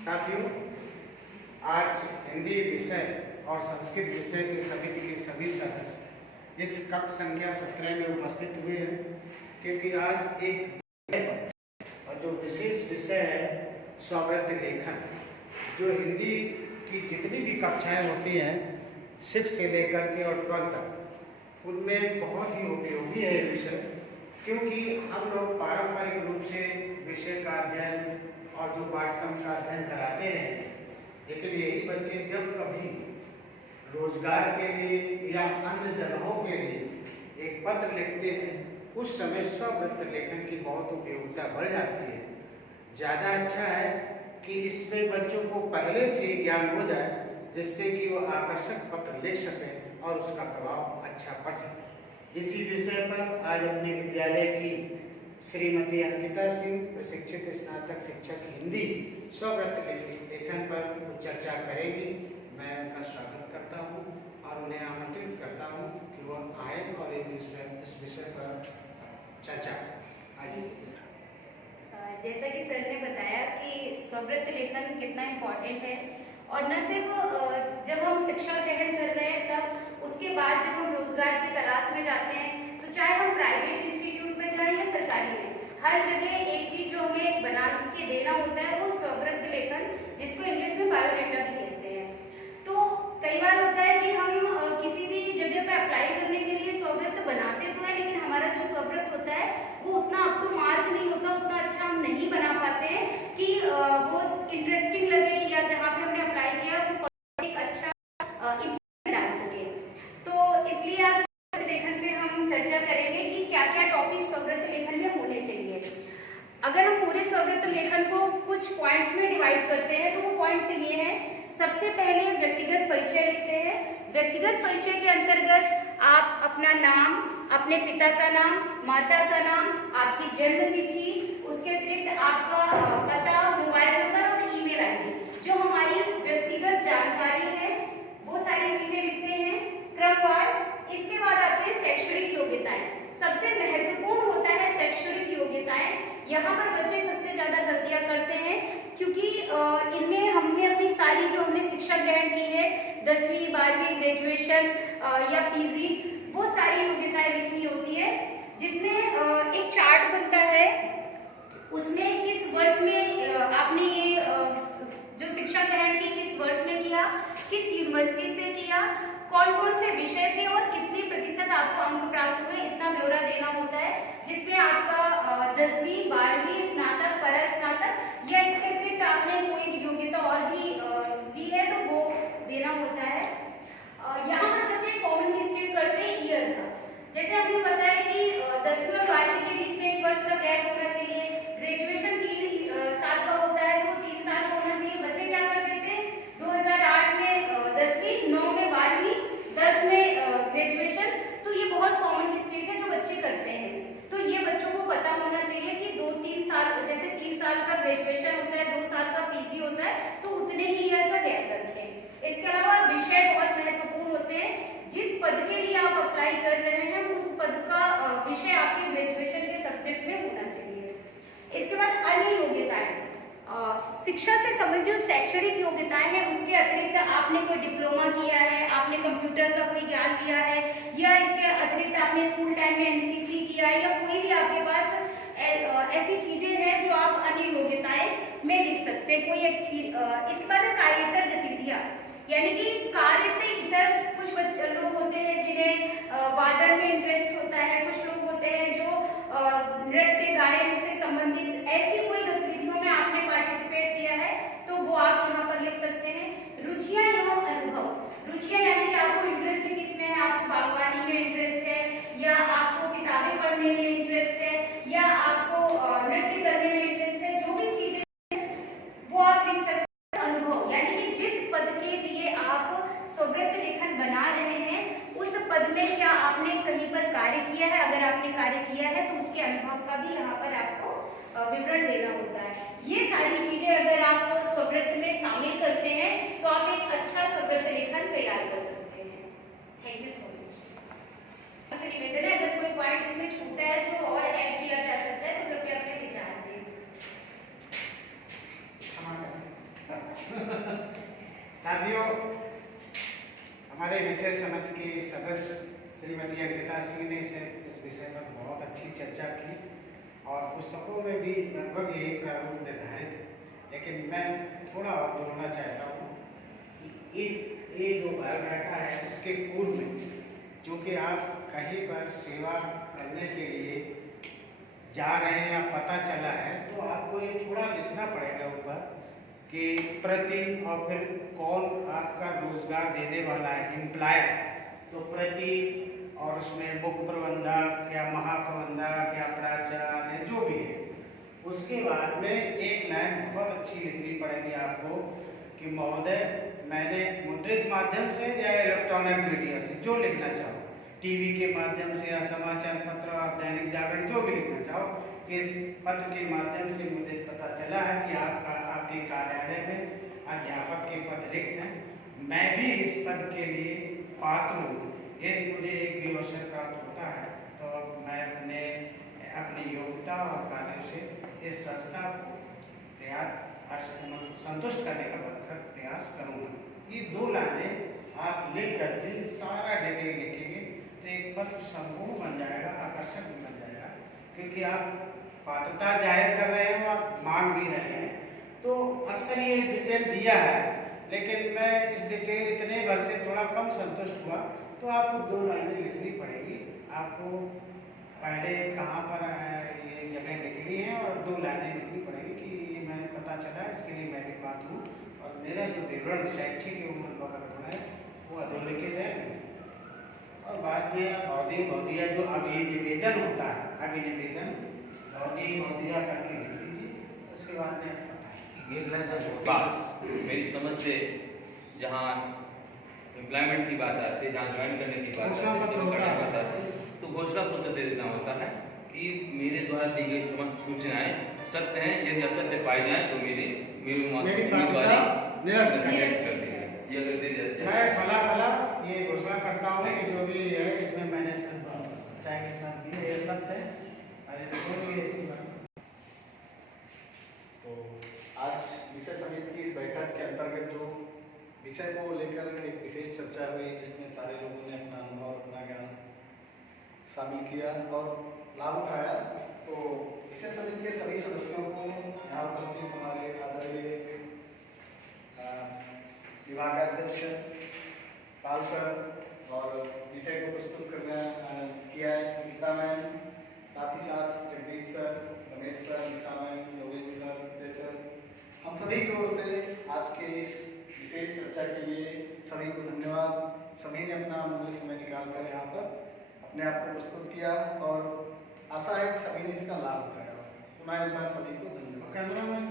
साथियों, आज हिंदी विषय और संस्कृत विषय की समिति के सभी सदस्य इस कक्ष संख्या 17 में उपस्थित हुए हैं, क्योंकि आज एक और जो विशेष विषय है स्ववृत्त लेखन, जो हिंदी की जितनी भी कक्षाएं होती हैं 6 से लेकर के और 12 तक, उनमें बहुत ही उपयोगी है विषय। क्योंकि हम लोग पारंपरिक रूप से विषय का अध्ययन और जो पाठ्यक्रम का अध्ययन कराते हैं, लेकिन यही बच्चे जब कभी रोजगार के लिए या अन्य जगहों के लिए एक पत्र लिखते हैं, उस समय स्ववृत्त लेखन की बहुत उपयोगिता बढ़ जाती है। ज़्यादा अच्छा है कि इसमें बच्चों को पहले से ही ज्ञान हो जाए, जिससे कि वो आकर्षक पत्र लिख सकें और उसका प्रभाव अच्छा पड़ सके। इसी विषय पर आज अपने विद्यालय की श्रीमती अंकिता सिंह, प्रशिक्षित स्नातक शिक्षक हिंदी, स्ववृत्त लेखन पर कुछ चर्चा करेंगी। मैं उनका स्वागत करता हूं और उन्हें आमंत्रित करता हूं कि वह आए और इस विषय पर चर्चा करें। आइए। जैसा कि सर ने बताया कि स्ववृत्त लेखन कितना इम्पोर्टेंट है, और न सिर्फ जब हम शिक्षा ग्रहण कर रहे हैं तब उसके बाद जब हम रोजगार की तलाश में जाते हैं, तो चाहे हम प्राइवेट इंस्टीट्यूट में जाएं या सरकारी में, हर जगह एक चीज जो हमें बना के देना होता है वो स्ववृत्त लेखन, जिसको इंग्लिश में बायोडेटा भी कहते हैं। तो कई बार होता है कि हम किसी भी जगह पे अप्लाई करने के लिए स्ववृत्त बनाते तो है, लेकिन हमारा जो स्ववृत्त होता है वो उतना अप टू मार्क नहीं होता, उतना अच्छा हम नहीं बना पाते हैं कि वो इंटरेस्टिंग लगे या जहाँ पे हमने अप्लाई किया वो एक अच्छा इम्पैक्ट डाल सके। तो इसलिए आज स्ववृत्त लेखन पे हम चर्चा करेंगे कि क्या क्या टॉपिक स्ववृत्त लेखन में होने चाहिए। अगर हम पूरे स्ववृत्त लेखन को कुछ पॉइंट्स में डिवाइड करते हैं तो वो पॉइंट्स ये हैं। सबसे पहले व्यक्तिगत परिचय लिखते हैं। व्यक्तिगत परिचय के अंतर्गत आप अपना नाम, अपने पिता का नाम, माता का नाम, आपकी जन्म तिथि, उसके अतिरिक्त आपका पता, मोबाइल नंबर और ईमेल आईडी, जो हमारी व्यक्तिगत जानकारी है, वो सारी चीजें लिखते हैं क्रमवार। इसके बाद आते हैं शैक्षणिक योग्यताएं। सबसे महत्वपूर्ण होता है शैक्षणिक योग्यताएं। यहाँ पर बच्चे सबसे ज्यादा गलतियां करते हैं, क्योंकि इनमें हमने अपनी सारी जो हमने शिक्षा ग्रहण की है, 10वीं 12वीं ग्रेजुएशन या पीजी, वो सारी योग्यताएं लिखनी होती है, जिसमें एक चार्ट बनता है। उसमें किस वर्ष में आपने ये जो शिक्षा ग्रहण की किस वर्ष में किया, किस यूनिवर्सिटी से किया, कौन कौन से विषय थे और कितने प्रतिशत आपको अंक प्राप्त हुए, इतना ब्यौरा देना होता है। जिसमें आपका 10वीं 12वीं स्नातक, परास्नातक या इसके अतिरिक्त आपने कोई योग्यता और भी है तो वो देना होता है। यहाँ पर बच्चे कॉमन मिस्टेक करते हैं ईयर का। जैसे हमें पता है कि 10वीं और 12वीं के बीच में 1 वर्ष का गैप होना चाहिए, ग्रेजुएशन 3 साल का होता है तो 3 साल का होना चाहिए। बच्चे क्या कर देते हैं, 2008 में 10वीं, 9 में 12वीं, 10 में ग्रेजुएशन। तो ये बहुत कॉमन मिस्टेक है जो बच्चे करते हैं। तो ये बच्चों को पता होना चाहिए कि 2-3 साल, जैसे 3 साल का ग्रेजुएशन होता है, 2 साल का पीजी होता है, तो उतने ही ईयर का गैप रखें। इसके अलावा विषय बहुत महत्वपूर्ण होते हैं। जिस पद के लिए आप अप्लाई कर रहे हैं उस पद का विषय आपके ग्रेजुएशन के सब्जेक्ट में होना चाहिए। इसके बाद अन्य योग्यताएं, शिक्षा से संबंधित जो शैक्षणिक योग्यताएं हैं उसके अतिरिक्त आपने कोई डिप्लोमा किया है, आपने कंप्यूटर का कोई ज्ञान लिया है, या इसके अतिरिक्त आपने स्कूल टाइम में एनसीसी किया है, या कोई भी आपके पास ऐसी चीजें हैं जो आप अन्य योग्यताएं में लिख सकते हैं। कोई इसके बाद कार्यतर गतिविधियां, यानी कि कार्य से इतर कुछ लोग होते हैं जिन्हें वादन में इंटरेस्ट होता है, कुछ लोग होते हैं जो नृत्य गायन से संबंधित ऐसी कोई गतिविधियों में आपने पार्टिसिपेट किया है तो वो आप यहाँ पर लिख सकते हैं। रुचियां एवं अनुभव, रुचियां यानी कि आपको इंटरेस्ट किसमें है, आपको बागवानी में इंटरेस्ट है, या आपको किताबें पढ़ने में इंटरेस्ट है, या आपको नृत्य करने में इंटरेस्ट है, जो भी चीजें वो आप लिख सकते हैं। अनुभव यानी कि जिस पद के लिए आप स्ववृत्त लेखन बना रहे हैं उस पद में क्या आपने कहीं पर कार्य किया है, अगर आपने कार्य किया है तो उसके अनुभव का भी यहाँ पर आपको विवरण देना होता है। ये सारी चीजें अगर आप स्ववृत्त में शामिल करते हैं तो आप एक अच्छा स्ववृत्त लेखन तैयार कर सकते हैं। Thank you so much. निवेदन है, अगर कोई पॉइंट इसमें छूटा है जो और ऐड किया जा सकता है तो कृपया अपने विचार दें। साथियों, हमारे विषय समिति की सदस्य श्रीमती अंकिता सिंह ने इस विषय पर बहुत अच्छी चर्चा की और पुस्तकों में भी लगभग यही प्रारूप निर्धारित है, लेकिन मैं थोड़ा और जोड़ना चाहता हूँ कि ये जो बायोडाटा है इसके पूर्व में चूँकि आप कहीं पर सेवा करने के लिए जा रहे हैं या पता चला है तो आपको ये थोड़ा लिखना पड़ेगा ऊपर कि प्रति और फिर कौन आपका रोजगार देने वाला है, एम्प्लॉयर, तो प्रति और उसमें मुख्य प्रबंधक या महाप्रबंधक या प्राचार्य जो भी है। उसके बाद में एक लाइन बहुत अच्छी लिखनी पड़ेगी आपको कि महोदय, मैंने मुद्रित माध्यम से या इलेक्ट्रॉनिक मीडिया से जो लिखना चाहो, टीवी के माध्यम से या समाचार पत्र और दैनिक जागरण जो भी लिखना चाहो, इस पत्र के माध्यम से मुझे पता चला है कि आपके कार्यालय में अध्यापक के पद रिक्त हैं, मैं भी इस पद के लिए पात्र हूँ। यदि मुझे एक भी अवसर प्राप्त होता है तो मैं अपनी योग्यता और कार्य से इस संस्था को संतुष्ट करने का प्रयास करूँगा। ये 2 लाइनें आप लिख करके सारा डिटेल लिखेंगे तो एक पत्र संपूर्ण बन जाएगा, आकर्षक भी बन जाएगा, क्योंकि आप पात्रता जाहिर कर रहे हैं, आप मांग भी रहे हैं। तो अक्सर ये डिटेल दिया है, लेकिन मैं इस डिटेल इतने भर से थोड़ा कम संतुष्ट हुआ, तो आपको 2 लाइनें लिखनी पड़ेगी। आपको पहले कहाँ पर ये जगह निकली है और 2 लाइनें लिखनी पड़ेगी कि ये मैंने पता चला, इसके लिए मैं भी पात्र हूँ और मेरा जो विवरण शैक्षिक एवं विवरण है वो अधोलिखित है। और बाद में अवधि भौतिया जो अभी निवेदन होता है, अभिनिवेदन अवधि भौतिया करके लिख लीजिए, उसके बाद में मेरी समझ से जहाँ एम्प्लॉयमेंट की बात आती है, जहाँ ज्वाइन करने की बात आती है, तो घोषणा पत्र दे देना होता है कि मेरे द्वारा दी गई समस्त सूचनाएं सत्य हैं, यदि असत्य पाई जाए तो मेरी उम्मीदवारी निरस्त कर दी जाए। ये अगर दे दिया जाए, मैं फला ये घोषणा करता हूँ कि जो भी है इसमें मैंने सच्चाई के साथ दी है, ये सत्य है। तो आज विषय समिति की इस बैठक के अंतर्गत जो विषय को लेकर एक विशेष चर्चा हुई, जिसमें सारे लोगों ने अपना अनुभव, अपना ज्ञान शामिल किया और लाभ उठाया। तो विषय समिति के सभी सदस्यों को यहाँ उपस्थित हमारे आदरणीय विभागाध्यक्ष पाल सर और विषय को प्रस्तुत किया है संगीता मैम, साथ ही साथ Jagdish sir, Ramesh sir, Geeta ma'am, Yogendra sir, Vijay sir, हम सभी की ओर से आज के इस विशेष चर्चा के लिए सभी को धन्यवाद। सभी ने अपना अमूल्य समय निकालकर यहाँ पर अपने आप को प्रस्तुत किया और आशा है कि सभी ने इसका लाभ उठाया। पुनः एक बार सभी को धन्यवाद। Camera man